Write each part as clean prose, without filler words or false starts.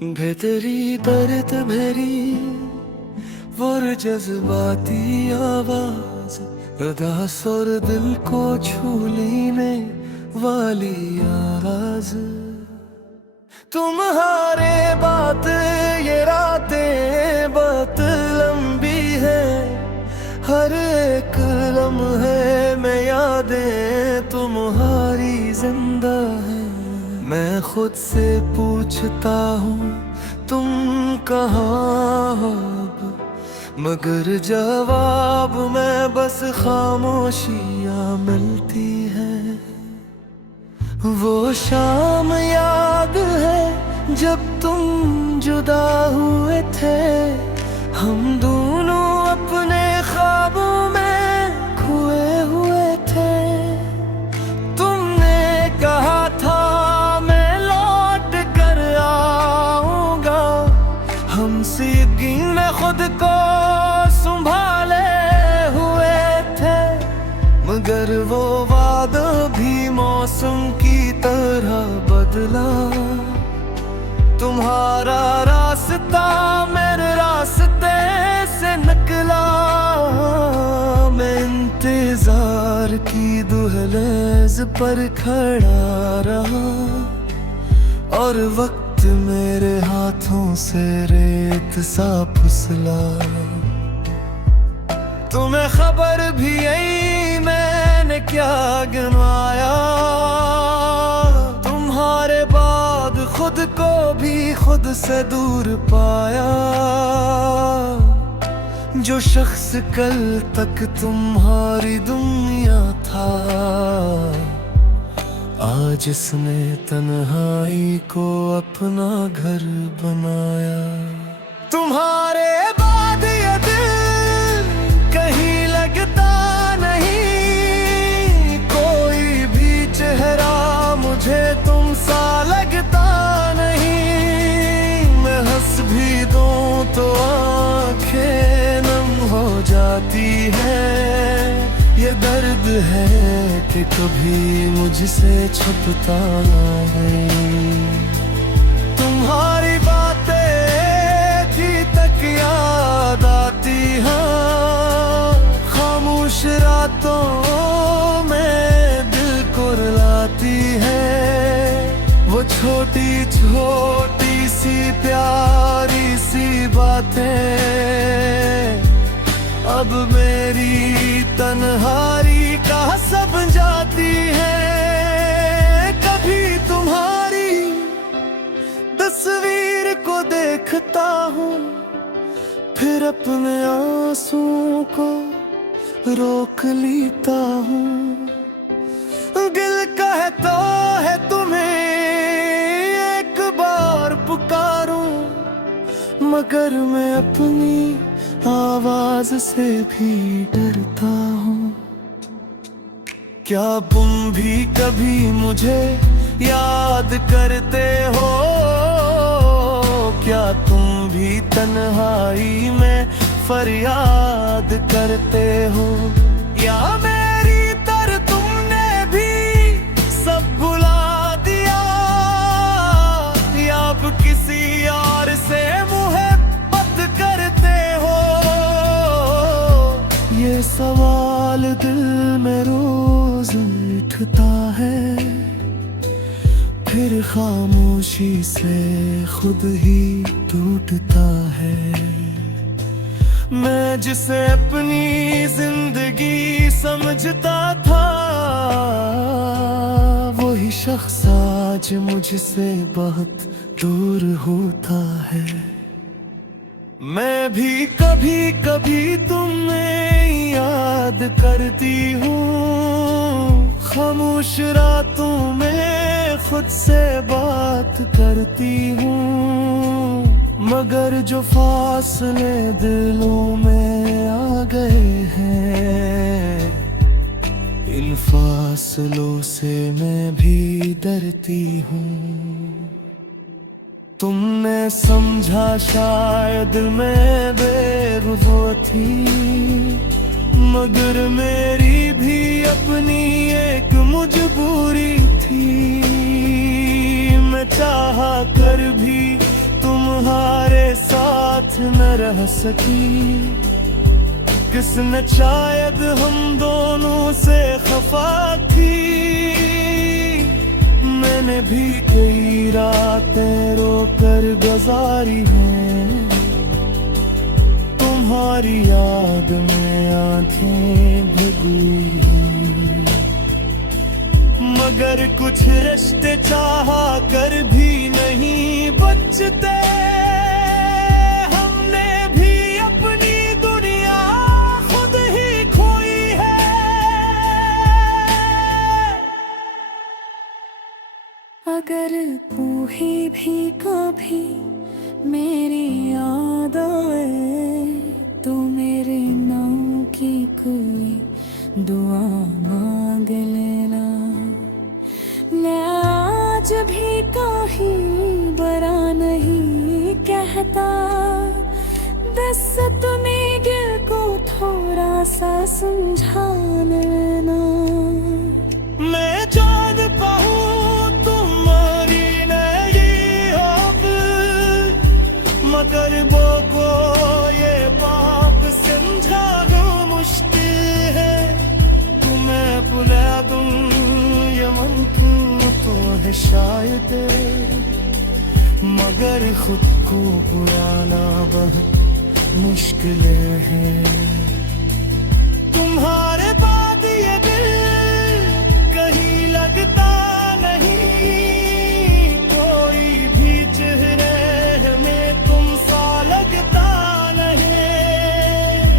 भीतरी दर्द मेरी और जज्बाती आवाज, उदास और दिल को छू लेने वाली आवाज। तुम्हारे बात ये रातें बहुत लंबी है, हर एक लम्हे में यादें तुम्हारी जिंदा है। मैं खुद से पूछता हूँ तुम कहाँ हो अब, मगर जवाब में बस खामोशियाँ मिलती है। वो शाम याद है जब तुम जुदा हुए थे, हम दोनों अपने ख्वाबों में खोए हुए थे। तुमने कहा था मैं लौट कर आऊंगा, हम सीधी में खुद को संभाले हुए थे, मगर वो वादा भी मौसम की तरह बदला। तुम्हारा रास्ता मेरे रास्ते से निकला, मैं इंतजार की दुहलेज पर खड़ा रहा, और वक्त मेरे हाथों से रेत सा फिसला। तुम्हें खबर भी आई मैंने क्या गिनवाया, तुम्हारे बाद खुद को भी खुद से दूर पाया। जो शख्स कल तक तुम्हारी दुनिया था, आज इसने तन्हाई को अपना घर बनाया। तुम्हारे बाद ये दिल कहीं लगता नहीं, कोई भी चेहरा मुझे तुम सा लगता नहीं। मैं हंस भी दूं तो आंखें नम हो जाती है। ये दर्द है कि कभी मुझसे छुपता नहीं। तुम्हारी बातें थी तक याद आती हैं, खामोश रातों में दिल को रुलाती है। वो छोटी छोटी सी प्यारी सी बातें अब मेरी तन्हाई का सब जाती है। कभी तुम्हारी तस्वीर को देखता हूँ, फिर अपने आंसुओं को रोक लेता हूँ। दिल कहता है तुम्हें एक बार पुकारूं, मगर मैं अपनी आवाज से भी डरता हूँ। क्या तुम भी कभी मुझे याद करते हो? क्या तुम भी तन्हाई में फरियाद करते हो? या मेरी तरह तुमने भी सब भुला दिया, या अब किसी और से मोहब्बत करते हो? ये सवाल दिल में रोज उठता है, फिर खामोशी से खुद ही टूटता है। मैं जिसे अपनी जिंदगी समझता था, वही शख्स आज मुझसे बहुत दूर होता है। मैं भी कभी कभी तुम्हें याद करती हूँ, खामोश रातों में खुद से बात करती हूँ, मगर जो फासले दिलों में आ गए हैं, इन फासलों से मैं भी डरती हूँ। तुमने समझा शायद मैं बेरुज़ थी, मगर मेरी भी अपनी एक मजबूरी थी। मैं चाहा कर भी तुम तुम्हारे साथ न रह सकी, किसने शायद हम दोनों से खफा थी। मैंने भी कई रातें रोकर गुजारी हैं, तुम्हारी याद में आंखें भीगी। मगर कुछ रिश्ते चाहा कर भी नहीं बचते, हमने भी अपनी दुनिया खुद ही खोई है। अगर तू ही भी कभी मेरी याद आए, तो मेरे नाम की कोई दुआ मांग लेना। मैं आज भी कहीं बरा नहीं कहता, बस अपने दिल को थोड़ा सा समझा लेना। मैं जान पाऊं तुम्हारी नहीं अब, मगर वो को ये बाप समझाना मुश्किल है। तुम्हें भुला दूं ये मुमकिन तो है शायद, मगर खुद को भुलाना बहुत मुश्किल है। तुम्हारे बाद ये दिल कहीं लगता नहीं, कोई भी चेहरे में तुम सा लगता नहीं।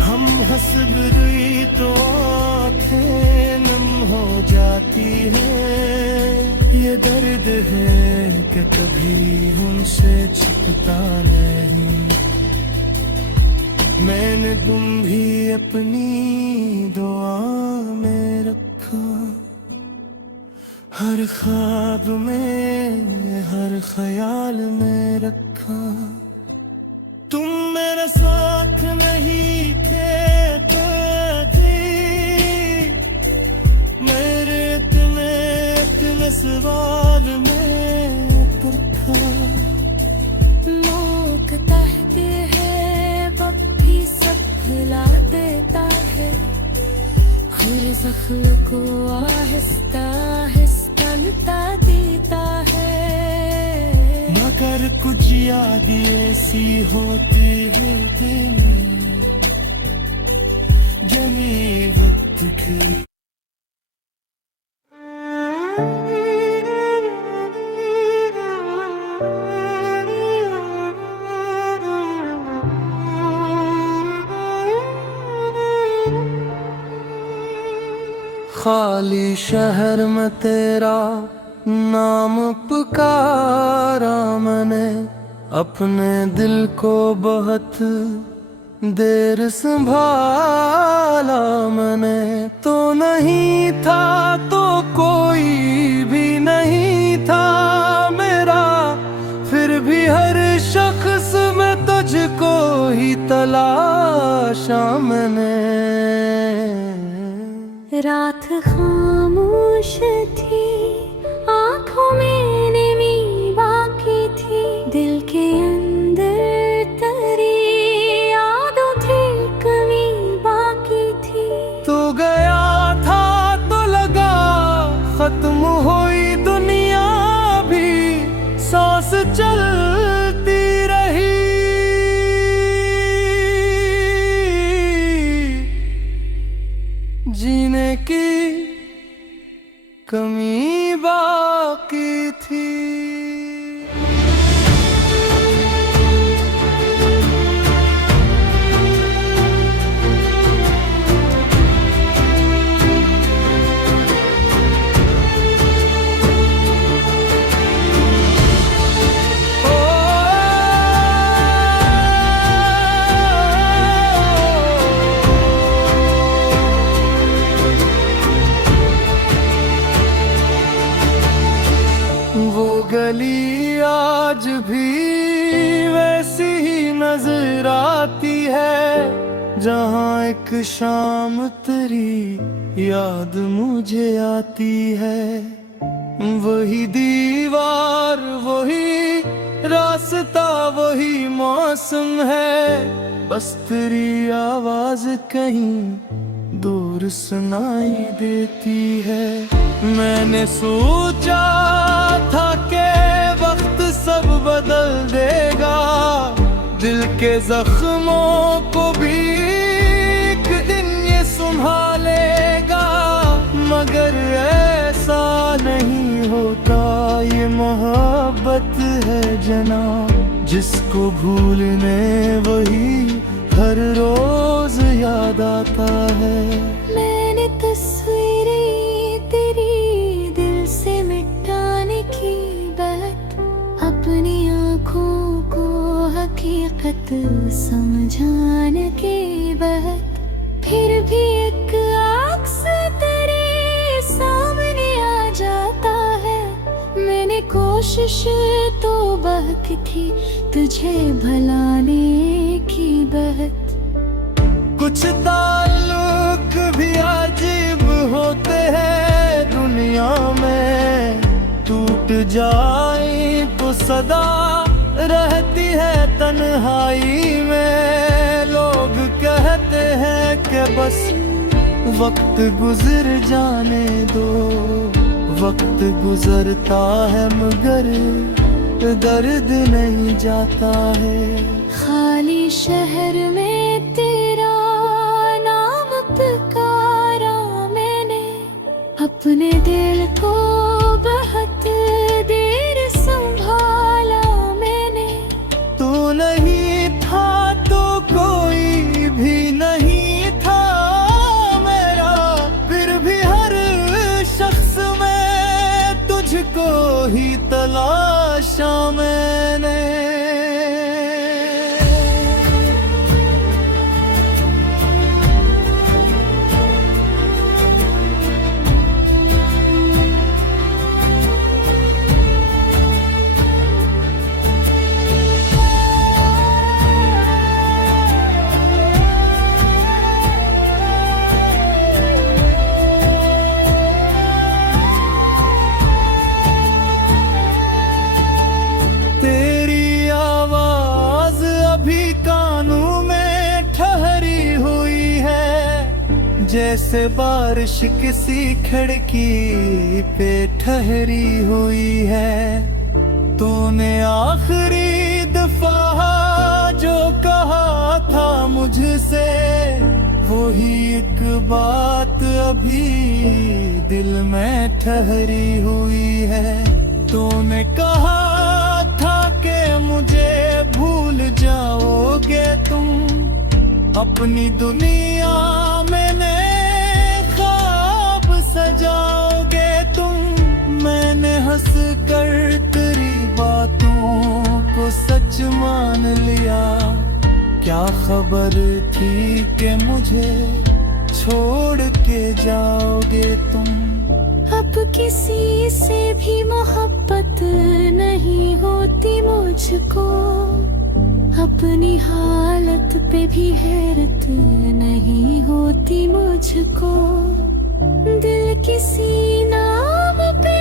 हम हंस गई तो आँखें नम हो जाती हैं, ये दर्द है कि कभी हमसे छुपता नहीं। मैंने तुम भी अपनी दुआ में रखा, हर ख्वाब में हर ख्याल में रखा। तुम मेरे साथ नहीं थे तो थी, मेरे इतने सवाल में रखा। लोग कहते हैं वक्त भी सब भुला देता है, हर जख्म को आहिस्ता आहिस्ता मिटा देता है। मगर कुछ याद ऐसी होती है जमी वक्त की। खाली शहर में तेरा नाम पुकारा मैंने, अपने दिल को बहुत देर संभाला मैंने। तो नहीं था तो कोई भी नहीं था मेरा, फिर भी हर शख्स में तुझको ही तलाशा मैंने। रात खामोश थी, आंखों में नमी बाकी थी, दिल के अंदर तरी यादों थी कमी बाकी थी। तू गया था तो लगा खत्म हुई दुनिया भी, सांस चलती रही। जीने की कमी बाकी थी। गली आज भी वैसी ही नजर आती है, जहाँ एक शाम तेरी याद मुझे आती है। वही दीवार वही रास्ता वही मौसम है, बस तेरी आवाज कहीं दूर सुनाई देती है। मैंने सोचा था कि वक्त सब बदल देगा, दिल के जख्मों को भी एक दिन ये संभालेगा। मगर ऐसा नहीं होता, ये मोहब्बत है जना, जिसको भूलने वही हर रोज याद आता है। मैंने तस्वीरें तेरी दिल से मिटाने की बात, अपनी आँखों को हकीकत समझाने की बात, फिर भी एक अक्स तेरे सामने आ जाता है। मैंने कोशिश तो बहुत की तुझे भुलाने की बात। कुछ ताल्लुक भी अजीब होते हैं दुनिया में, टूट जाए तो सदा रहती है तन्हाई में। लोग कहते हैं कि बस वक्त गुजर जाने दो, वक्त गुजरता है मगर दर्द नहीं जाता है। खाली शहर में तेरा नाम पुकारा मैंने, अपने दिल को बहुत देर संभाला मैंने। तू नहीं था तो कोई भी नहीं था मेरा, फिर भी हर शख्स में तुझको ही तलाशा मैंने। जैसे बारिश किसी खिड़की पे ठहरी हुई है। तूने आखिरी दफा जो कहा था मुझसे, वही एक बात अभी दिल में ठहरी हुई है। तूने कहा था कि मुझे भूल जाओगे तुम, अपनी दुनिया में नए ख्वाब सजाओगे तुम। मैंने हंस कर तेरी बातों को सच मान लिया, क्या खबर थी कि मुझे छोड़ के जाओगे तुम। अब किसी से भी मोहब्बत नहीं होती मुझको, अपनी हालत पे भी हैरत नहीं होती मुझको। दिल किसी नाम पे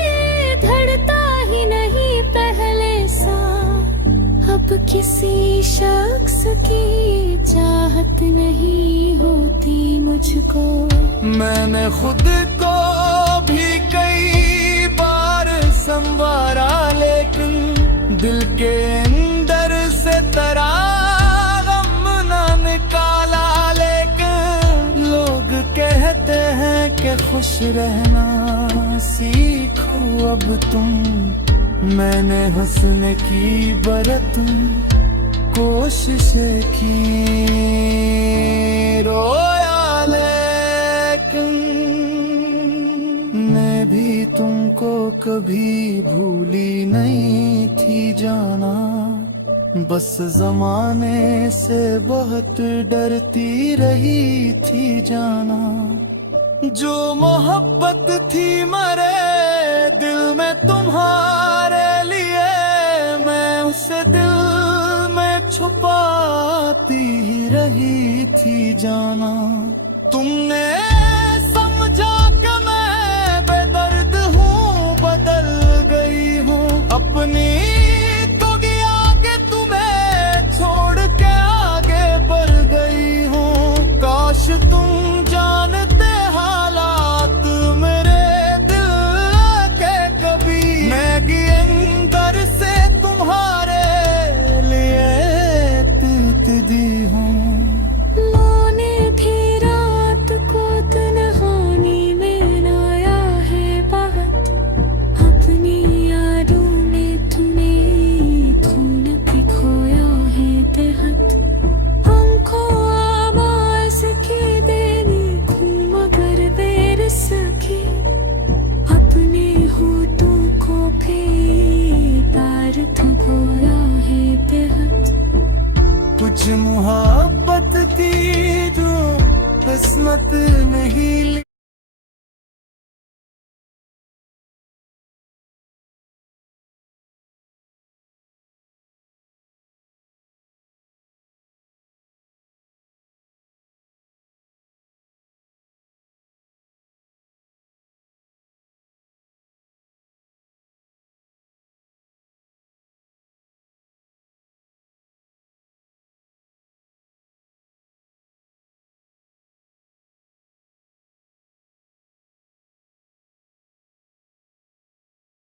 धड़ता ही नहीं पहले सा, अब किसी शख्स की चाहत नहीं होती मुझको। मैंने खुद को भी कई बार संवारा, लेकिन दिल के अंदर से गम ना निकाला। लेकिन लोग कहते हैं कि खुश रहना सीखो अब तुम। मैंने हंसने की बरत कोशिशें की, रोया लेकिन मैं भी तुमको कभी भूली नहीं थी जाना। बस जमाने से बहुत डरती रही थी जाना। जो मोहब्बत थी मरे दिल में तुम्हारे लिए, मैं उसे दिल में छुपाती ही रही थी जाना। तुमने समझा कि मैं बेदर्द हूँ, बदल गई हूँ अपनी तो गया किस्मत नहीं